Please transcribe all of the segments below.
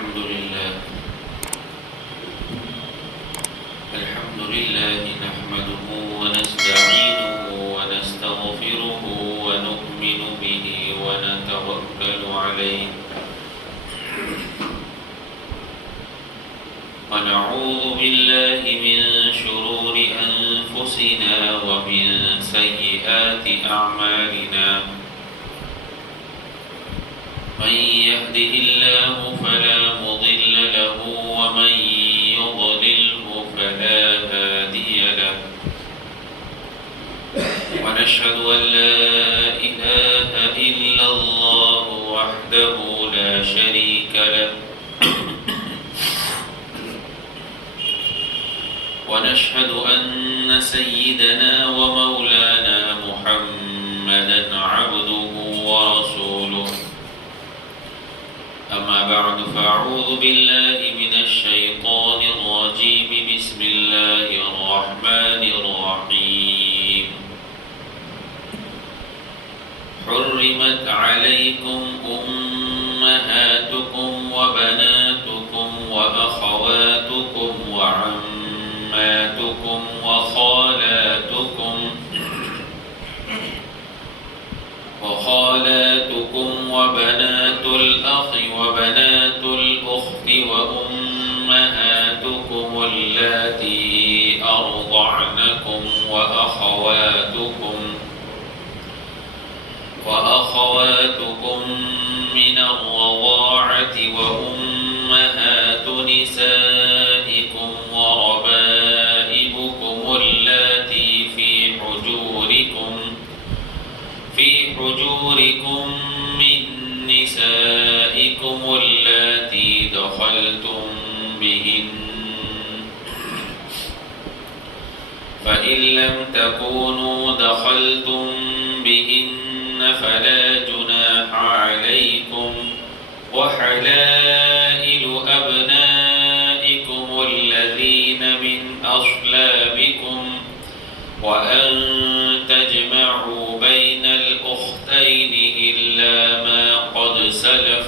الحمد لله نحمده ونستعينه ونستغفره ونؤمن به ونتوكل عليه ونعوذ بالله من شرور أنفسنا ومن سيئات أعمالنا من يهده الله فلا مضل له ومن يضلله فلا هادي له ونشهد أن لا إله إلا الله وحده لا شريك له ونشهد أن سيدنا ومولانا محمدا عبده ورسوله أما بعد فأعوذ بالله من الشيطان الرجيم بسم الله الرحمن الرحيم حرمت عليكم أمهاتكم وبناتكم وأخواتكم وعماتكم وخالاتكم وبنات الأخ وبنات الأخت وأمهاتكم اللاتي أرضعنكم وأخواتكم من الرضاعة وأمهات نسائكم وربائبكم اللاتي في حجوركم من نسائكم اللاتي دخلتم بهن فإن لم تكونوا دخلتم بهن فلا جناح عليكم وحلائل أبنائكم الذين من أصلابكم وأن تجمعوا بين الأختين إلا ما قد سلف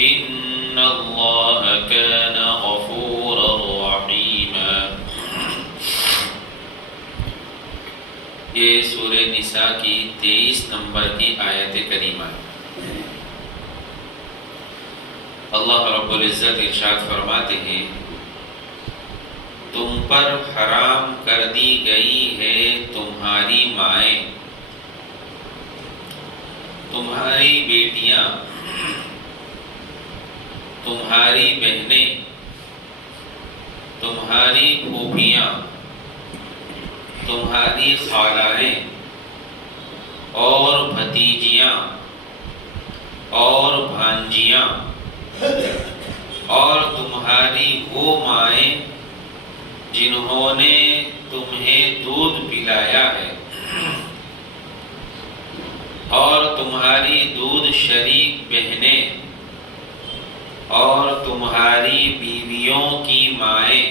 إن الله كان غفورا رحيما. یہ سورہ نساء کی 23 نمبر کی آیت کریمہ ہے. اللہ رب العزت ارشاد فرماتے ہیں تم پر حرام کر دی گئی ہے تمہاری مائیں، تمہاری بیٹیاں، تمہاری بہنیں، تمہاری پھوپھیاں، تمہاری خالائیں اور بھتیجیاں اور بھانجیاں اور تمہاری وہ مائیں جنہوں نے تمہیں دودھ پلایا ہے اور تمہاری دودھ شریک بہنیں اور تمہاری بیویوں کی مائیں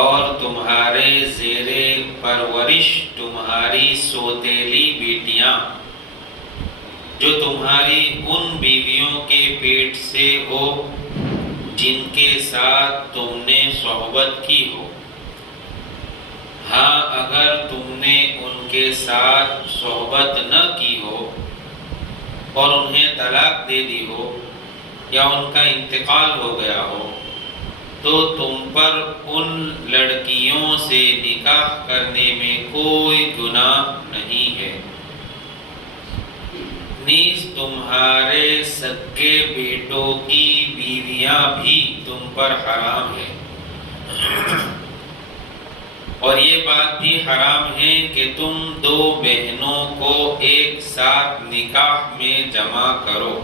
اور تمہارے زیر پرورش تمہاری سوتیلی بیٹیاں جو تمہاری ان بیویوں کے پیٹ سے ہو جن کے ساتھ تم نے صحبت کی ہو. ہاں اگر تم نے ان کے ساتھ صحبت نہ کی ہو اور انہیں طلاق دے دی ہو یا ان کا انتقال ہو گیا ہو تو تم پر ان لڑکیوں سے نکاح کرنے میں کوئی گناہ نہیں ہے. نیز تمہارے سگے بیٹوں کی بیویاں بھی تم پر حرام ہے اور یہ بات بھی حرام ہے کہ تم دو بہنوں کو ایک ساتھ نکاح میں جمع کرو.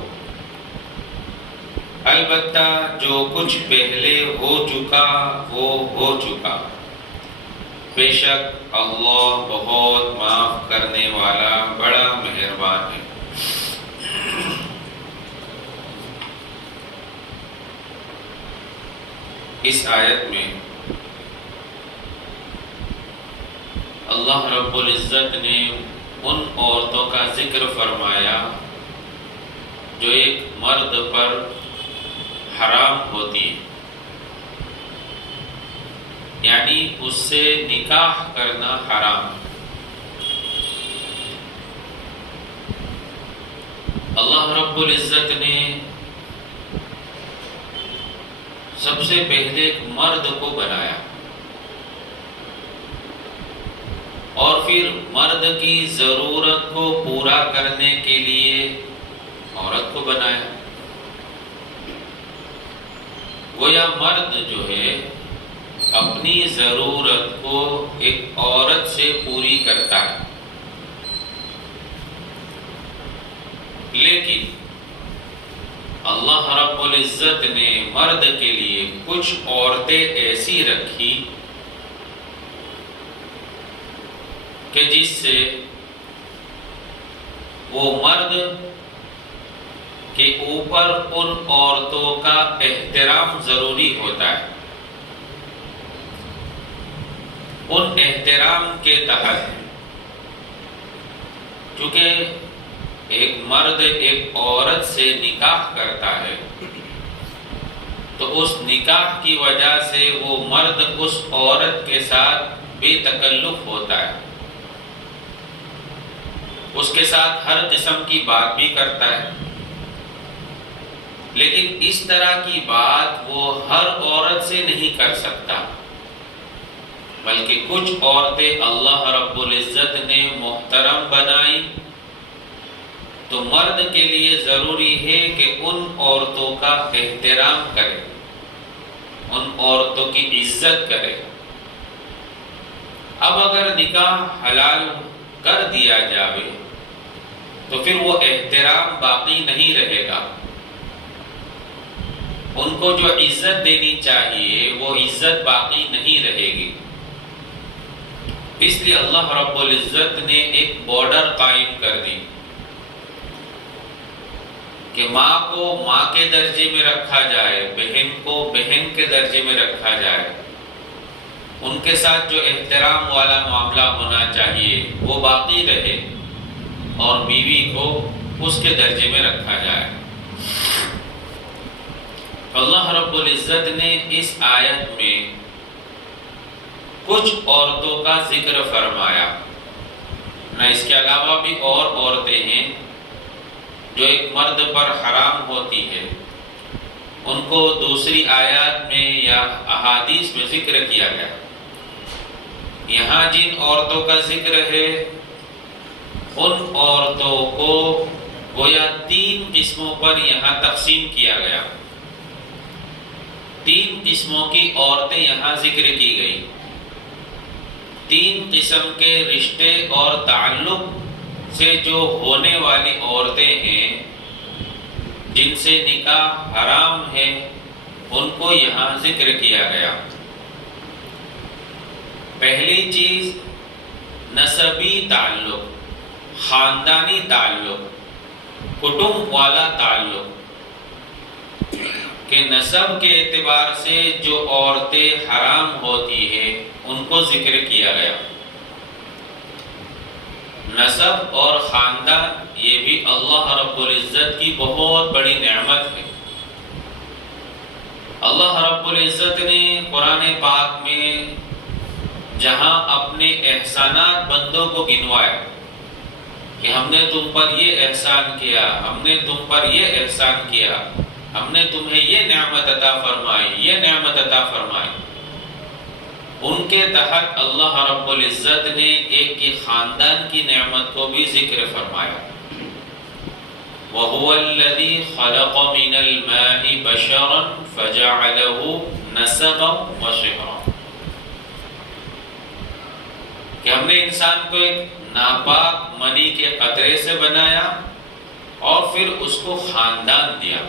البتہ جو کچھ پہلے ہو چکا وہ ہو چکا، بے شک اللہ بہت معاف کرنے والا بڑا مہربان ہے. اس آیت میں اللہ رب العزت نے ان عورتوں کا ذکر فرمایا جو ایک مرد پر حرام ہوتی ہے، یعنی اس سے نکاح کرنا حرام۔ اللہ رب العزت نے سب سے پہلے ایک مرد کو بنایا اور پھر مرد کی ضرورت کو پورا کرنے کے لیے عورت کو بنایا۔ گویا مرد جو ہے اپنی ضرورت کو ایک عورت سے پوری کرتا ہے، لیکن اللہ رب العزت نے مرد کے لیے کچھ عورتیں ایسی رکھی کہ جس سے وہ مرد کے اوپر ان عورتوں کا احترام ضروری ہوتا ہے۔ ان احترام کے تحت چونکہ ایک مرد ایک عورت سے نکاح کرتا ہے تو اس نکاح کی وجہ سے وہ مرد اس عورت کے ساتھ بے تکلف ہوتا ہے، اس کے ساتھ ہر قسم کی بات بھی کرتا ہے، لیکن اس طرح کی بات وہ ہر عورت سے نہیں کر سکتا، بلکہ کچھ عورتیں اللہ رب العزت نے محترم بنائی تو مرد کے لیے ضروری ہے کہ ان عورتوں کا احترام کرے، ان عورتوں کی عزت کرے۔ اب اگر نکاح حلال کر دیا جائے تو پھر وہ احترام باقی نہیں رہے گا، ان کو جو عزت دینی چاہیے وہ عزت باقی نہیں رہے گی۔ اس لیے اللہ رب العزت نے ایک بارڈر قائم کر دی کہ ماں کو ماں کے درجے میں رکھا جائے، بہن کو بہن کے درجے میں رکھا جائے، ان کے ساتھ جو احترام والا معاملہ ہونا چاہیے وہ باقی رہے اور بیوی کو اس کے درجے میں رکھا جائے۔ اللہ رب العزت نے اس آیت میں کچھ عورتوں کا ذکر فرمایا، نہ اس کے علاوہ بھی اور عورتیں ہیں جو ایک مرد پر حرام ہوتی ہے، ان کو دوسری آیات میں یا احادیث میں ذکر کیا گیا۔ یہاں جن عورتوں کا ذکر ہے ان عورتوں کو گویا 3 قسموں پر یہاں تقسیم کیا گیا، 3 قسموں کی عورتیں یہاں ذکر کی گئی، 3 قسم کے رشتے اور تعلق سے جو ہونے والی عورتیں ہیں جن سے نکاح حرام ہے ان کو یہاں ذکر کیا گیا۔ پہلی چیز نسبی تعلق، خاندانی تعلق، کٹنب والا تعلق، کہ نسب کے اعتبار سے جو عورتیں حرام ہوتی ہیں ان کو ذکر کیا گیا۔ نسب اور خاندان یہ بھی اللہ رب العزت کی بہت بڑی نعمت ہے۔ اللہ رب العزت نے قرآن پاک میں جہاں اپنے احسانات بندوں کو گنوائے کہ ہم نے تم پر یہ احسان کیا، ہم نے تم پر یہ احسان کیا، ہم نے تمہیں یہ نعمت عطا فرمائی، یہ نعمت عطا فرمائی، ان کے تحت اللہ رب العزت نے ایک کی خاندان کی نعمت کو بھی ذکر فرمایا۔ وَهُوَ الَّذِي خَلَقَ مِنَ الْمَاءِ بَشَرًا فَجَعَلَهُ نَسَبًا وَصِهْرًا، کہ ہم نے انسان کو ایک ناپاک منی کے قطرے سے بنایا اور پھر اس کو خاندان دیا۔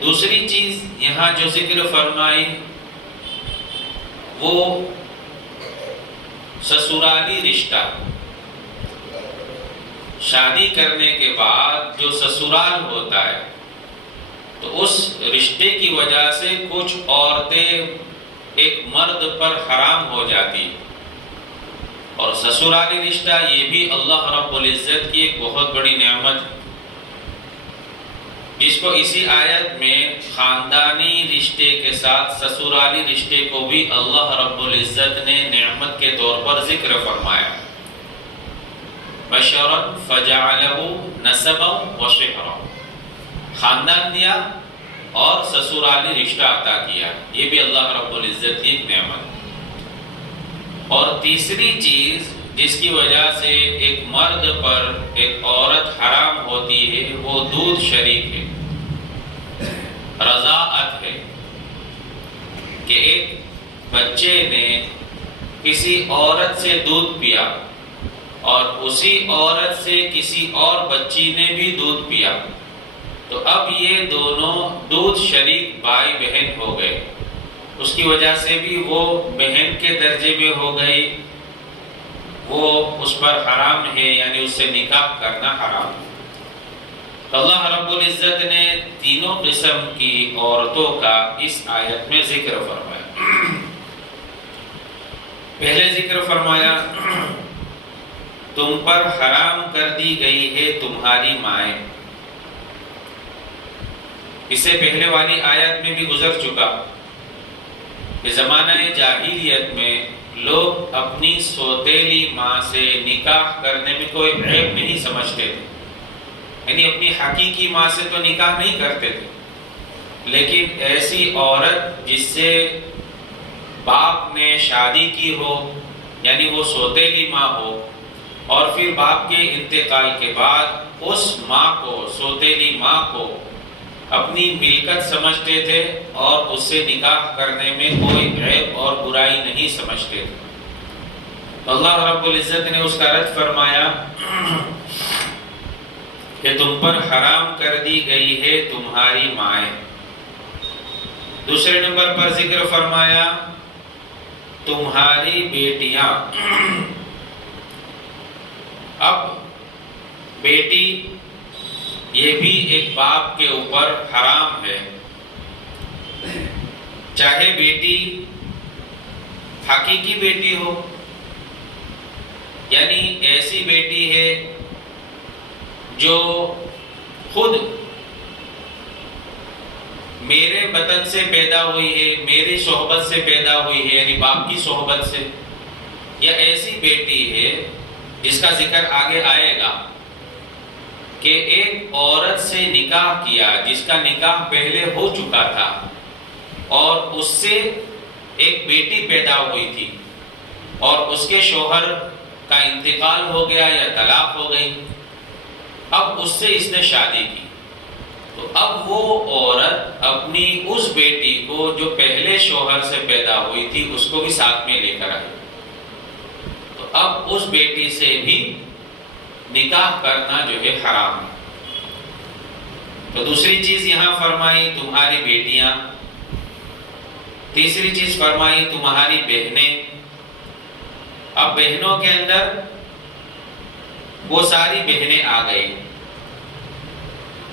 دوسری چیز یہاں جو ذکر فرمائی وہ سسرالی رشتہ، شادی کرنے کے بعد جو سسرال ہوتا ہے تو اس رشتے کی وجہ سے کچھ عورتیں ایک مرد پر حرام ہو جاتی، اور سسرالی رشتہ یہ بھی اللہ رب العزت کی ایک بہت بڑی نعمت ہے۔ جس کو اسی آیت میں خاندانی رشتے کے ساتھ سسرالی رشتے کو بھی اللہ رب العزت نے نعمت کے طور پر ذکر فرمایا. بشرا فجعلہ نسبا وصہرا، خاندان دیا اور سسرالی رشتہ عطا کیا، یہ بھی اللہ رب العزت کی ایک نعمت. اور تیسری چیز جس کی وجہ سے ایک مرد پر ایک عورت حرام ہوتی ہے وہ دودھ شریک ہے، رضاعت ہے، کہ ایک بچے نے کسی عورت سے دودھ پیا اور اسی عورت سے کسی اور بچی نے بھی دودھ پیا، تو اب یہ دونوں دودھ شریک بھائی بہن ہو گئے. اس کی وجہ سے بھی وہ بہن کے درجے میں ہو گئی، وہ اس پر حرام ہے، یعنی اس سے نکاح کرنا حرام ہے. اللہ رب العزت نے تینوں قسم کی عورتوں کا اس آیت میں ذکر فرمایا. پہلے ذکر فرمایا تم پر حرام کر دی گئی ہے تمہاری مائیں. اس سے پہلے والی آیت میں بھی گزر چکا کہ زمانہ جاہلیت میں لوگ اپنی سوتیلی ماں سے نکاح کرنے میں کوئی عیب نہیں سمجھتے تھے، یعنی اپنی حقیقی ماں سے تو نکاح نہیں کرتے تھے، لیکن ایسی عورت جس سے باپ نے شادی کی ہو، یعنی وہ سوتیلی ماں ہو، اور پھر باپ کے انتقال کے بعد اس ماں کو، سوتیلی ماں کو اپنی ملکت سمجھتے تھے اور اس سے نکاح کرنے میں کوئی عیب اور برائی نہیں سمجھتے تھے. اللہ رب العزت نے اس کا رد فرمایا کہ تم پر حرام کر دی گئی ہے تمہاری مائیں. دوسرے نمبر پر ذکر فرمایا تمہاری بیٹیاں. اب بیٹی یہ بھی ایک باپ کے اوپر حرام ہے، چاہے بیٹی حقیقی بیٹی ہو، یعنی ایسی بیٹی ہے جو خود میرے بطن سے پیدا ہوئی ہے، میری صحبت سے پیدا ہوئی ہے، یعنی باپ کی صحبت سے، یا ایسی بیٹی ہے جس کا ذکر آگے آئے گا کہ ایک عورت سے نکاح کیا جس کا نکاح پہلے ہو چکا تھا اور اس سے ایک بیٹی پیدا ہوئی تھی اور اس کے شوہر کا انتقال ہو گیا یا طلاق ہو گئی، اب اس سے اس نے شادی کی، تو اب وہ عورت اپنی اس بیٹی کو جو پہلے شوہر سے پیدا ہوئی تھی اس کو بھی ساتھ میں لے کر آئی، تو اب اس بیٹی سے بھی نکاح کرنا جو ہے حرام ہے. تو دوسری چیز یہاں فرمائی تمہاری بیٹیاں، تیسری چیز فرمائی تمہاری بہنیں. اب بہنوں کے اندر وہ ساری بہنیں آ گئی.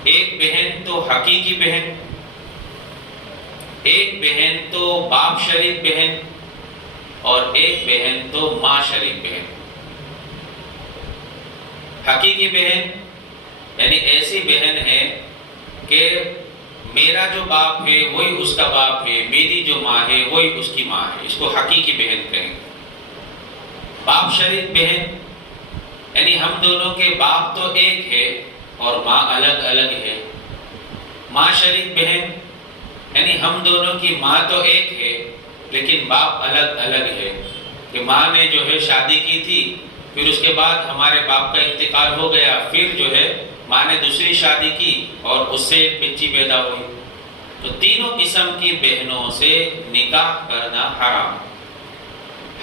ایک بہن تو حقیقی بہن، ایک بہن تو باپ شریک بہن، اور ایک بہن تو ماں شریک بہن. حقیقی بہن یعنی ایسی بہن ہے کہ میرا جو باپ ہے وہی اس کا باپ ہے، میری جو ماں ہے وہی اس کی ماں ہے، اس کو حقیقی بہن کہیں. باپ شریک بہن یعنی ہم دونوں کے باپ تو ایک ہے اور ماں الگ الگ ہے. ماں شریک بہن یعنی ہم دونوں کی ماں تو ایک ہے لیکن باپ الگ الگ ہے، کہ ماں نے جو ہے شادی کی تھی، پھر اس کے بعد ہمارے باپ کا انتقال ہو گیا، پھر جو ہے ماں نے دوسری شادی کی اور اس سے ایک بچی پیدا ہوئی. تو تینوں قسم کی بہنوں سے نکاح کرنا حرام.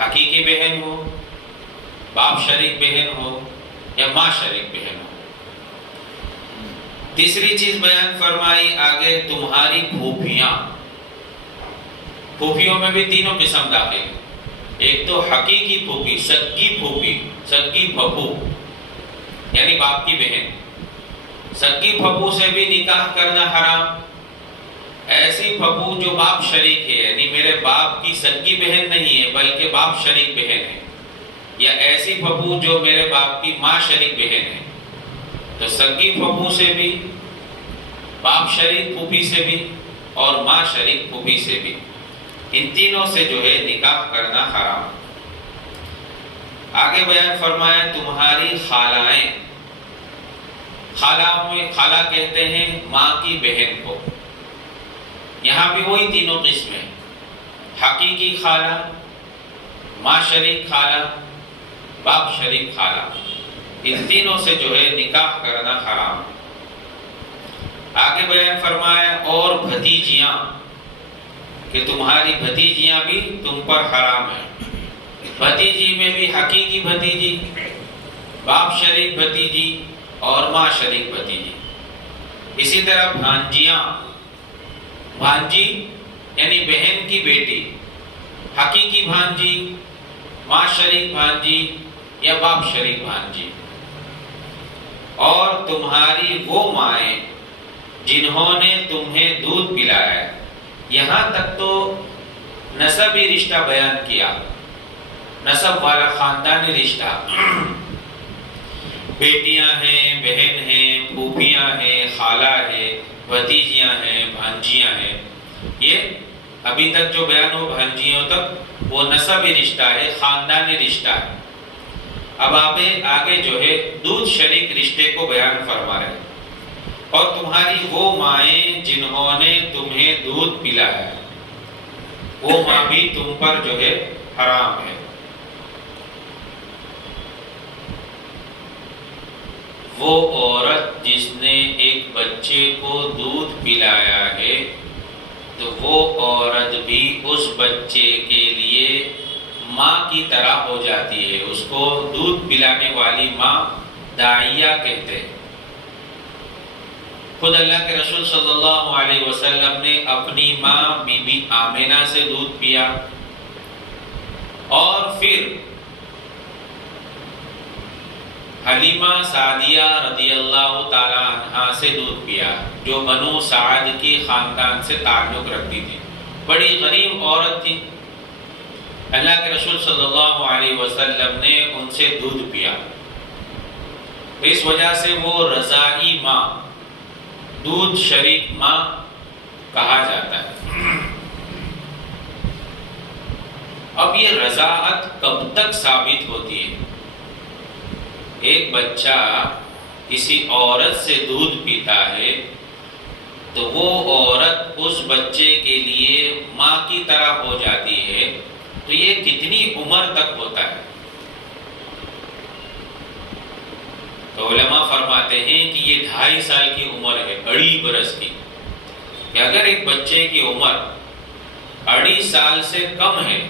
حقیقی بہن ہو، باپ شریک بہن ہو یا ماں شریک بہن ہو. تیسری چیز بیان فرمائی آگے تمہاری پھوپھیاں. پھوپھیوں میں بھی تینوں قسم داخل ہیں. ایک تو حقیقی پھوپھی، سگی پھوپھی، سگی پھپھو یعنی باپ کی بہن. سگی پھپھو سے بھی نکاح کرنا حرام. ایسی پھپھو جو باپ شریک ہے، یعنی میرے باپ کی سگی بہن نہیں ہے بلکہ باپ شریک بہن ہے، یا ایسی پھپھو جو میرے باپ کی ماں شریک بہن ہے. تو سگی پھپھو سے بھی باپ شریک پھوپھی سے بھی اور ماں شریک پھوپھی سے بھی، ان تینوں سے جو ہے نکاح کرنا حرام۔ آگے بیان فرمایا تمہاری خالائیں، خالہ کہتے ہیں ماں کی بہن کو، یہاں بھی وہی تینوں قسمیں، حقیقی خالہ، ماں شریک خالہ، باپ شریک خالہ، ان تینوں سے جو ہے نکاح کرنا حرام۔ آگے بیان فرمایا اور بھتیجیاں، کہ تمہاری بھتیجیاں بھی تم پر حرام ہیں۔ بھتیجی میں بھی حقیقی بھتیجی، باپ شریک بھتیجی اور ماں شریک بھتیجی۔ اسی طرح بھانجیاں، بھانجی یعنی بہن کی بیٹی، حقیقی بھانجی، ماں شریک بھانجی یا باپ شریک بھانجی۔ اور تمہاری وہ مائیں جنہوں نے تمہیں دودھ پلایا ہے، یہاں تک تو نسبی رشتہ بیان کیا، نسب والا خاندانی رشتہ، بیٹیاں ہیں، بہن ہیں، پھوپھیاں ہیں، خالہ ہے، بھتیجیاں ہیں، بھانجیاں ہیں، یہ ابھی تک جو بیان ہو بھانجیوں تک وہ نسبی رشتہ ہے، خاندانی رشتہ ہے۔ اب آگے جو ہے دودھ شریک رشتے کو بیان فرما رہے ہیں، اور تمہاری وہ مائیں جنہوں نے تمہیں دودھ پلایا ہے، وہ ماں بھی تم پر جو ہے حرام ہے۔ وہ عورت جس نے ایک بچے کو دودھ پلایا ہے تو وہ عورت بھی اس بچے کے لیے ماں کی طرح ہو جاتی ہے، اس کو دودھ پلانے والی ماں داعیہ کہتے ہیں۔ خود اللہ کے رسول صلی اللہ علیہ وسلم نے اپنی ماں بی بی آمنہ سے دودھ پیا، اور پھر حلیمہ سعدیہ رضی اللہ تعالی عنہا سے دودھ پیا، جو بنو سعد کی خاندان سے تعلق رکھتی تھی، بڑی غریب عورت تھی۔ اللہ کے رسول صلی اللہ علیہ وسلم نے ان سے دودھ پیا، اس وجہ سے وہ رضاعی ماں، دودھ شریک ماں کہا جاتا ہے۔ اب یہ رضاعت کب تک ثابت ہوتی ہے؟ ایک بچہ کسی عورت سے دودھ پیتا ہے تو وہ عورت اس بچے کے لیے ماں کی طرح ہو جاتی ہے، تو یہ کتنی عمر تک ہوتا ہے؟ تو علماء فرماتے ہیں کہ یہ 2.5 سال کی عمر ہے، 2.5 برس کی، کہ اگر ایک بچے کی عمر 2.5 سال سے کم ہے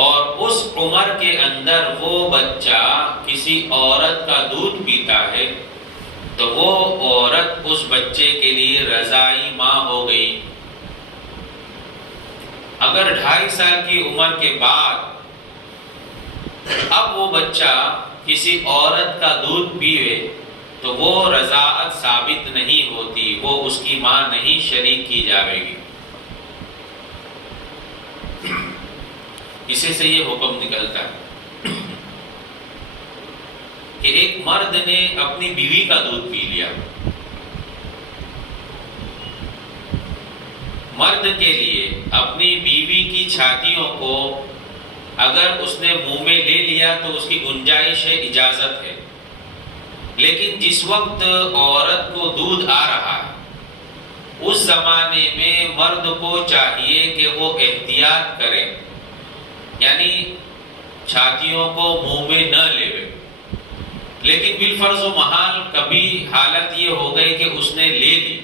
اور اس عمر کے اندر وہ بچہ کسی عورت کا دودھ پیتا ہے تو وہ عورت اس بچے کے لیے رضاعی ماں ہو گئی۔ اگر 2.5 سال کی عمر کے بعد اب وہ بچہ کسی عورت کا دودھ پیے تو وہ رضاعت ثابت نہیں ہوتی، وہ اس کی ماں نہیں شریک کی جائے گی۔ اسی سے یہ حکم نکلتا ہے کہ ایک مرد نے اپنی بیوی کا دودھ پی لیا، مرد کے لیے اپنی بیوی کی چھاتیوں کو اگر اس نے منہ میں لے لیا تو اس کی گنجائش ہے، اجازت ہے، لیکن جس وقت عورت کو دودھ آ رہا ہے اس زمانے میں مرد کو چاہیے کہ وہ احتیاط کرے، یعنی چھاتیوں کو منہ میں نہ لے، لیکن بالفرض و محال کبھی حالت یہ ہو گئی کہ اس نے لے لی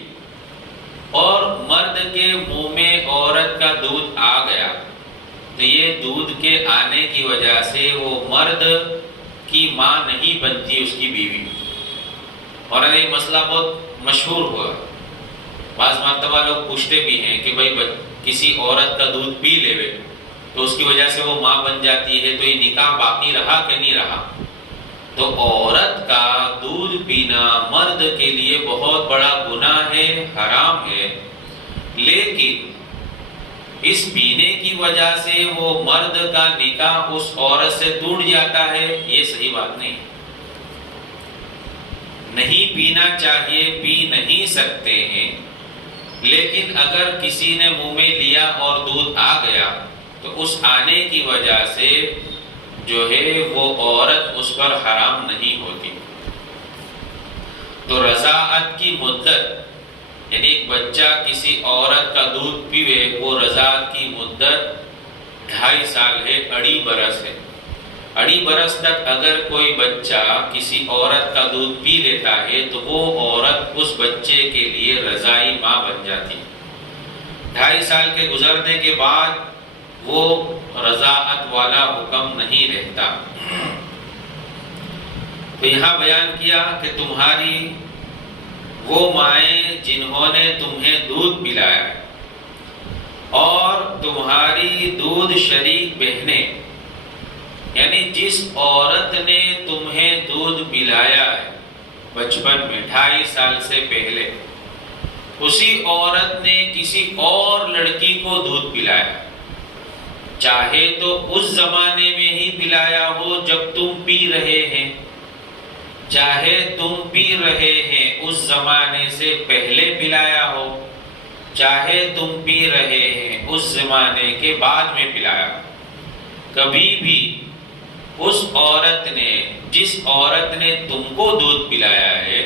اور مرد کے منہ میں عورت کا دودھ آ گیا، تو یہ دودھ کے آنے کی وجہ سے وہ مرد کی ماں نہیں بنتی اس کی بیوی۔ اور یہ مسئلہ بہت مشہور ہوا، بعض مرتبہ لوگ پوچھتے بھی ہیں کہ بھائی کسی عورت کا دودھ پی لے تو اس کی وجہ سے وہ ماں بن جاتی ہے، تو یہ نکاح باقی رہا کہ نہیں رہا؟ تو عورت کا دودھ پینا مرد کے لیے بہت بڑا گناہ ہے، حرام ہے، لیکن اس پینے کی وجہ سے وہ مرد کا نکاح اس عورت سے ٹوٹ جاتا ہے، یہ صحیح بات نہیں۔ نہیں پینا چاہیے پی نہیں سکتے ہیں، لیکن اگر کسی نے منہ میں لیا اور دودھ آ گیا تو اس آنے کی وجہ سے جو ہے وہ عورت اس پر حرام نہیں ہوتی۔ تو رضاعت کی مدت، یعنی ایک بچہ کسی عورت کا دودھ پیوے، وہ رضاعت کی مدت 2.5 سال ہے، 2.5 برس ہے۔ 2.5 برس تک اگر کوئی بچہ کسی عورت کا دودھ پی لیتا ہے تو وہ عورت اس بچے کے لیے رضاعی ماں بن جاتی۔ 2.5 سال کے گزرنے کے بعد وہ رضاعت والا حکم نہیں رہتا۔ تو یہاں بیان کیا کہ تمہاری وہ مائیں جنہوں نے تمہیں دودھ پلایا ہے اور تمہاری دودھ شریک بہنیں، یعنی جس عورت نے تمہیں دودھ پلایا ہے بچپن میں 2.5 سال سے پہلے، اسی عورت نے کسی اور لڑکی کو دودھ پلایا، چاہے تو اس زمانے میں ہی پلایا ہو جب تم پی رہے ہیں، چاہے تم پی رہے ہیں اس زمانے سے پہلے پلایا ہو، چاہے تم پی رہے ہیں اس زمانے کے بعد میں پلایا ہو، کبھی بھی اس عورت نے، جس عورت نے تم کو دودھ پلایا ہے،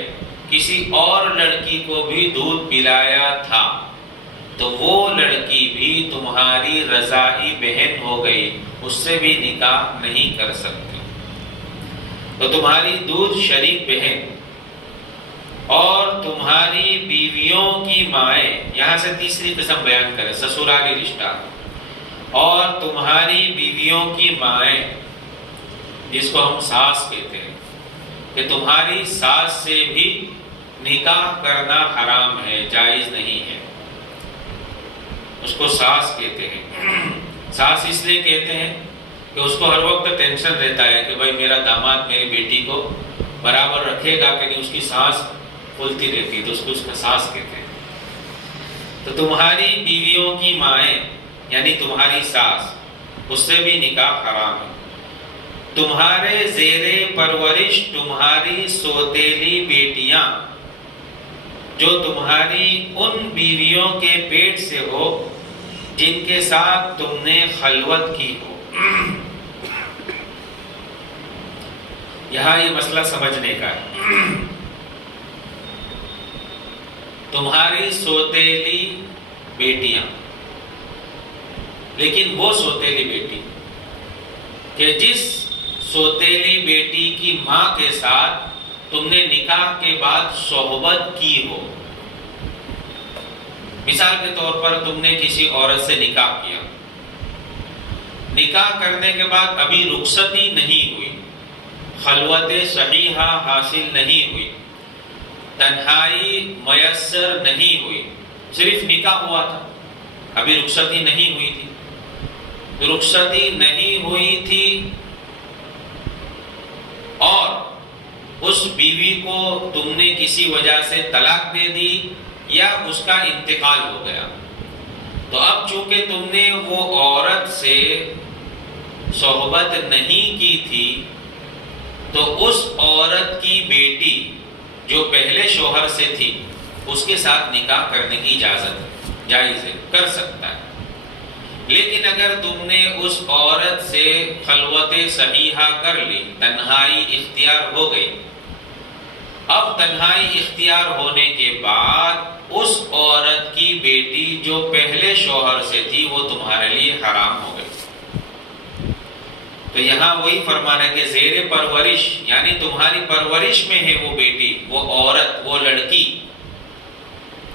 کسی اور لڑکی کو بھی دودھ پلایا تھا تو وہ لڑکی بھی تمہاری رضاعی بہن ہو گئی، اس سے بھی نکاح نہیں کر سکتے۔ تو تمہاری دودھ شریک بہن اور تمہاری بیویوں کی مائیں، یہاں سے تیسری قسم بیان کرے سسرالی رشتہ، اور تمہاری بیویوں کی مائیں جس کو ہم ساس کہتے ہیں، کہ تمہاری ساس سے بھی نکاح کرنا حرام ہے، جائز نہیں ہے، اس کو ساس کہتے ہیں۔ ساس اس لیے کہتے ہیں کہ اس کو ہر وقت ٹینشن رہتا ہے کہ بھائی میرا داماد میری بیٹی کو برابر رکھے گا کہ نہیں، اس کی سانس پھولتی رہتی، تو اس کو اس کا ساس کہتے ہیں۔ تو تمہاری بیویوں کی مائیں یعنی تمہاری ساس، اس سے بھی نکاح حرام ہے۔ تمہارے زیر پرورش تمہاری سوتیلی بیٹیاں جو تمہاری ان بیویوں کے پیٹ سے ہو جن کے ساتھ تم نے خلوت کی ہو۔ یہاں یہ مسئلہ سمجھنے کا ہے۔ تمہاری سوتیلی بیٹیاں، لیکن وہ سوتیلی بیٹی کہ جس سوتیلی بیٹی کی ماں کے ساتھ تم نے نکاح کے بعد صحبت کی ہو۔ مثال کے طور پر تم نے کسی عورت سے نکاح کیا، نکاح کرنے کے بعد ابھی رخصتی نہیں ہوئی، خلوت صحیحہ حاصل نہیں ہوئی، تنہائی میسر نہیں ہوئی، صرف نکاح ہوا تھا، ابھی رخصتی نہیں ہوئی تھی۔ رخصتی نہیں ہوئی تھی اور اس بیوی کو تم نے کسی وجہ سے طلاق دے دی یا اس کا انتقال ہو گیا، تو اب چونکہ تم نے وہ عورت سے صحبت نہیں کی تھی تو اس عورت کی بیٹی جو پہلے شوہر سے تھی اس کے ساتھ نکاح کرنے کی اجازت ہے، جائز ہے، کر سکتا ہے۔ لیکن اگر تم نے اس عورت سے خلوت صحیحہ کر لی، تنہائی اختیار ہو گئی، اب تنہائی اختیار ہونے کے بعد اس عورت کی بیٹی جو پہلے شوہر سے تھی وہ تمہارے لیے حرام ہو گئی۔ تو یہاں وہی فرمانا ہے کہ زیر پرورش یعنی تمہاری پرورش میں ہے وہ بیٹی، وہ عورت، وہ لڑکی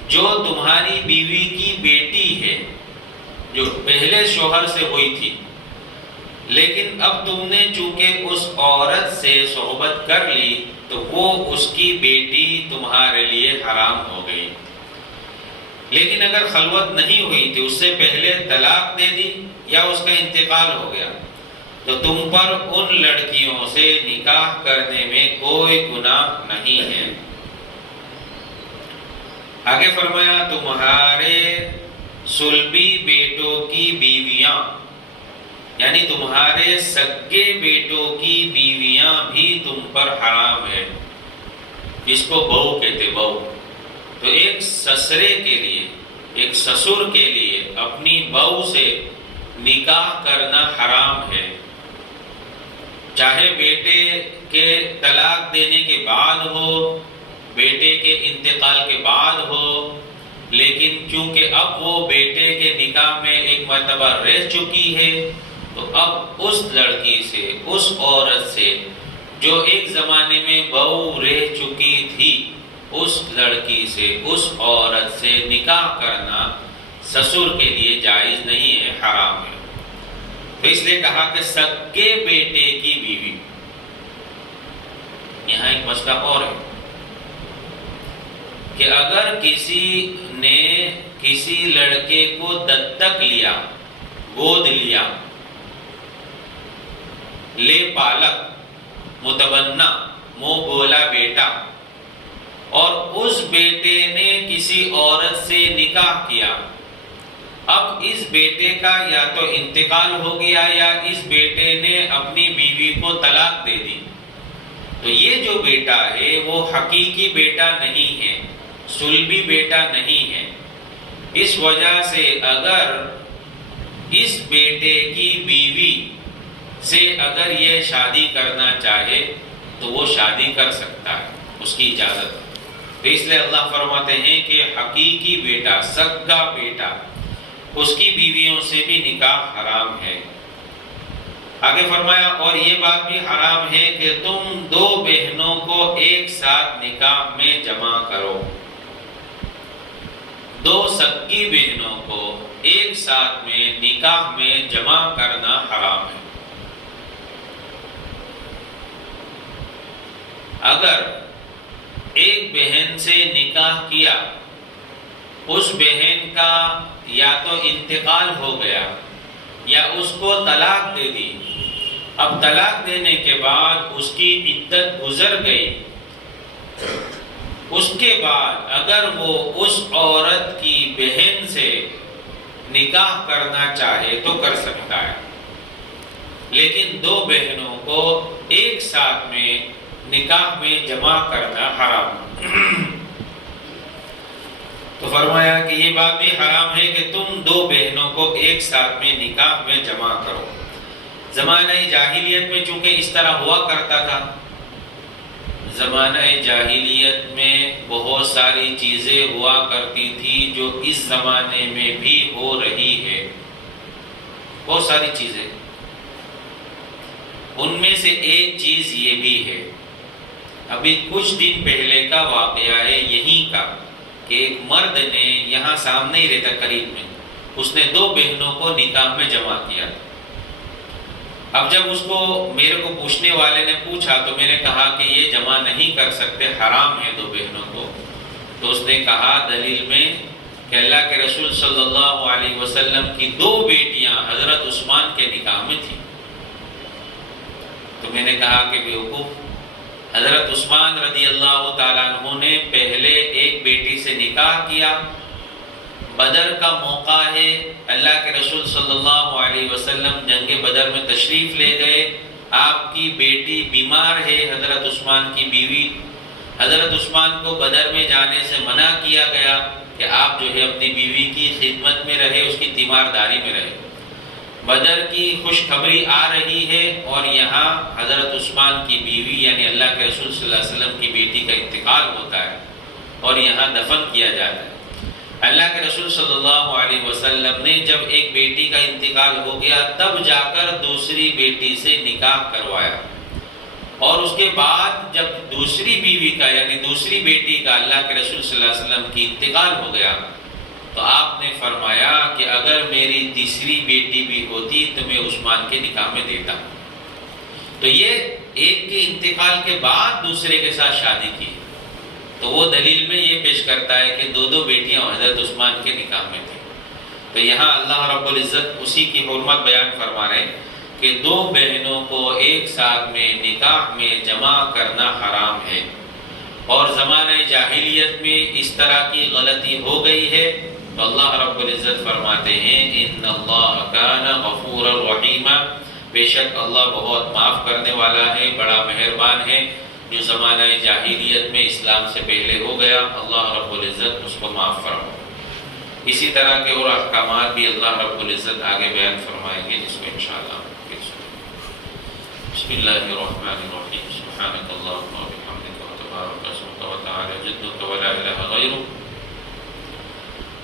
جو تمہاری بیوی کی بیٹی ہے، جو پہلے شوہر سے ہوئی تھی، لیکن اب تم نے چونکہ اس عورت سے صحبت کر لی تو وہ اس کی بیٹی تمہارے لیے حرام ہو گئی۔ لیکن اگر خلوت نہیں ہوئی تھی، اس سے پہلے طلاق دے دی یا اس کا انتقال ہو گیا، تو تم پر ان لڑکیوں سے نکاح کرنے میں کوئی گناہ نہیں ہے۔ آگے فرمایا تمہارے سلبی بیٹوں کی بیویاں، یعنی تمہارے سگے بیٹوں کی بیویاں بھی تم پر حرام ہے۔ جس کو بہو کہتے بہو. تو ایک سسرے کے لیے، ایک سسر کے لیے اپنی بہو سے نکاح کرنا حرام ہے، چاہے بیٹے کے طلاق دینے کے بعد ہو، بیٹے کے انتقال کے بعد ہو. لیکن چونکہ اب وہ بیٹے کے نکاح میں ایک مرتبہ رہ چکی ہے، تو اب اس لڑکی سے، اس عورت سے جو ایک زمانے میں بہو رہ چکی تھی، اس لڑکی سے، اس عورت سے نکاح کرنا سسر کے لیے جائز نہیں ہے، حرام ہے. تو اس لیے کہا کہ سگے بیٹے کی بیوی. یہاں ایک مسئلہ اور ہے کہ اگر کسی نے کسی لڑکے کو دتک لیا، گود لیا، لے پالک، متبنہ، منہ بولا بیٹا، اور اس بیٹے نے کسی عورت سے نکاح کیا، اب اس بیٹے کا یا تو انتقال ہو گیا یا اس بیٹے نے اپنی بیوی کو طلاق دے دی، تو یہ جو بیٹا ہے وہ حقیقی بیٹا نہیں ہے، صلبی بیٹا نہیں ہے. اس وجہ سے اگر اس بیٹے کی بیوی سے اگر یہ شادی کرنا چاہے تو وہ شادی کر سکتا ہے، اس کی اجازت ہے. تو اس لیے اللہ فرماتے ہیں کہ حقیقی بیٹا، سگا بیٹا، اس کی بیویوں سے بھی نکاح حرام ہے. آگے فرمایا اور یہ بات بھی حرام ہے کہ تم دو بہنوں کو ایک ساتھ نکاح میں جمع کرو. دو سگی بہنوں کو ایک ساتھ میں نکاح میں جمع کرنا حرام ہے. اگر ایک بہن سے نکاح کیا، اس بہن کا یا تو انتقال ہو گیا یا اس کو طلاق دے دی، اب طلاق دینے کے بعد اس کی عدت گزر گئی، اس کے بعد اگر وہ اس عورت کی بہن سے نکاح کرنا چاہے تو کر سکتا ہے، لیکن دو بہنوں کو ایک ساتھ میں نکاح میں جمع کرنا حرام. تو فرمایا کہ یہ بات بھی حرام ہے کہ تم دو بہنوں کو ایک ساتھ میں نکاح میں جمع کرو. زمانہ جاہلیت میں چونکہ اس طرح ہوا کرتا تھا، زمانہ جاہلیت میں بہت ساری چیزیں ہوا کرتی تھی جو اس زمانے میں بھی ہو رہی ہے، بہت ساری چیزیں. ان میں سے ایک چیز یہ بھی ہے، ابھی کچھ دن پہلے کا واقعہ ہے یہیں کا، کہ ایک مرد نے یہاں سامنے ہی رہتا قریب میں، اس نے دو بہنوں کو نکاح میں جمع کیا. اب جب اس کو میرے کو پوچھنے والے نے پوچھا تو میں نے کہا کہ یہ جمع نہیں کر سکتے، حرام ہے دو بہنوں کو. تو اس نے کہا دلیل میں کہ اللہ کے رسول صلی اللہ علیہ وسلم کی دو بیٹیاں حضرت عثمان کے نکاح میں تھیں. تو میں نے کہا کہ بیوقوف، حضرت عثمان رضی اللہ تعالیٰ عنہ نے پہلے ایک بیٹی سے نکاح کیا، بدر کا موقع ہے، اللہ کے رسول صلی اللہ علیہ وسلم جنگ بدر میں تشریف لے گئے، آپ کی بیٹی بیمار ہے، حضرت عثمان کی بیوی. حضرت عثمان کو بدر میں جانے سے منع کیا گیا کہ آپ جو ہے اپنی بیوی کی خدمت میں رہے، اس کی تیمارداری میں رہے. بدر کی خوشخبری آ رہی ہے اور یہاں حضرت عثمان کی بیوی یعنی اللہ کے رسول صلی اللہ علیہ وسلم کی بیٹی کا انتقال ہوتا ہے اور یہاں دفن کیا جاتا ہے. اللہ کے رسول صلی اللہ علیہ وسلم نے جب ایک بیٹی کا انتقال ہو گیا تب جا کر دوسری بیٹی سے نکاح کروایا، اور اس کے بعد جب دوسری بیوی کا یعنی دوسری بیٹی کا اللہ کے رسول صلی اللہ علیہ وسلم کی انتقال ہو گیا تو آپ نے فرمایا کہ اگر میری تیسری بیٹی بھی ہوتی تو میں عثمان کے نکاح میں دیتا. تو یہ ایک کے انتقال کے بعد دوسرے کے ساتھ شادی کی، تو وہ دلیل میں یہ پیش کرتا ہے کہ دو دو بیٹیاں حضرت عثمان کے نکاح میں تھیں. تو یہاں اللہ رب العزت اسی کی حرمت بیان فرما رہے ہیں کہ دو بہنوں کو ایک ساتھ میں نکاح میں جمع کرنا حرام ہے. اور زمانہ جاہلیت میں اس طرح کی غلطی ہو گئی ہے تو اللہ رب العزت فرماتے ہیں ان اللہ کان غفورا رحیما، بے شک اللہ بہت معاف کرنے والا ہے، بڑا مہربان ہے. جو زمانہ جاہلیت میں اسلام سے پہلے ہو گیا اللہ رب العزت اس کو معاف فرمائے. اسی طرح کے اور احکامات بھی اللہ رب العزت آگے بیان فرمائیں گے جس کو انشاءاللہ بسم اللہ الرحمن الرحیم سبحانک اللہم و بحمدک و تبارک اسمک و تعالی جدک و لا الہ غیرک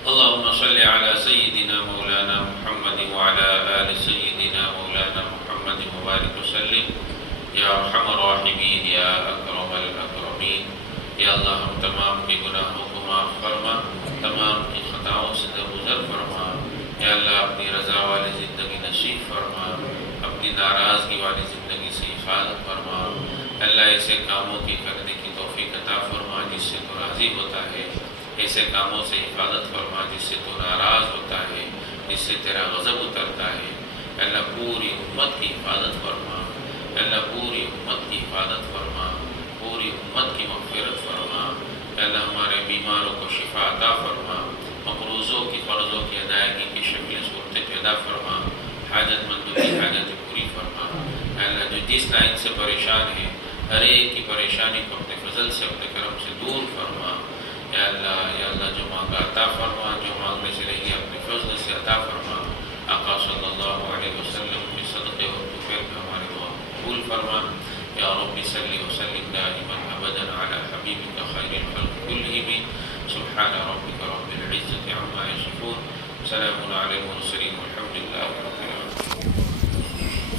اللهم صل على سيدنا مولانا محمد وعلى آل سيدنا مولانا محمد مبارك وسلم یا ارحم الراحمین یا اکرم الاکرمین. یا اللہ ہم تمام کے گناہوں کو معاف فرما، تمام کی خطاؤں سے درگزر فرما. یا اللہ اپنی رضا والی زندگی نصیب فرما، اپنی ناراضگی والی زندگی سے حفاظت فرما. اللہ ایسے کاموں کی کرنے کی توفیق عطا فرما جس سے تو راضی ہوتا ہے، ایسے کاموں سے حفاظت فرما جس سے تو ناراض ہوتا ہے، جس سے تیرا غضب اترتا ہے. اللہ پوری امت کی حفاظت فرما، اللہ پوری امت کی حفاظت فرما، پوری امت کی مغفرت فرما. اللہ ہمارے بیماروں کو شفا عطا فرما، مقروضوں کی قرضوں کی ادائیگی کی شکل صورتیں پیدا فرما، حاجت مندوں کی حاجت پوری فرما. اللہ جو جس لائن سے پریشان ہے ہر ایک کی پریشانی کو اپنے فضل سے اپنے کرم سے دور فرما. یا اللہ جو مانگا عطا فرما، جو مانگنے سے رہی اپنے فضل سے عطا فرما. آقا صلی اللہ علیہ وسلم کے صدقے اور توفیق میں ہمارے دعا قبول فرما. یا رب صلی وسلم دائما ابدا علی حبیبک خیر الخلق کلہم. سبحان ربک رب العزة عما یصفون، سلام علی المرسلین والحمد للہ رب العالمین.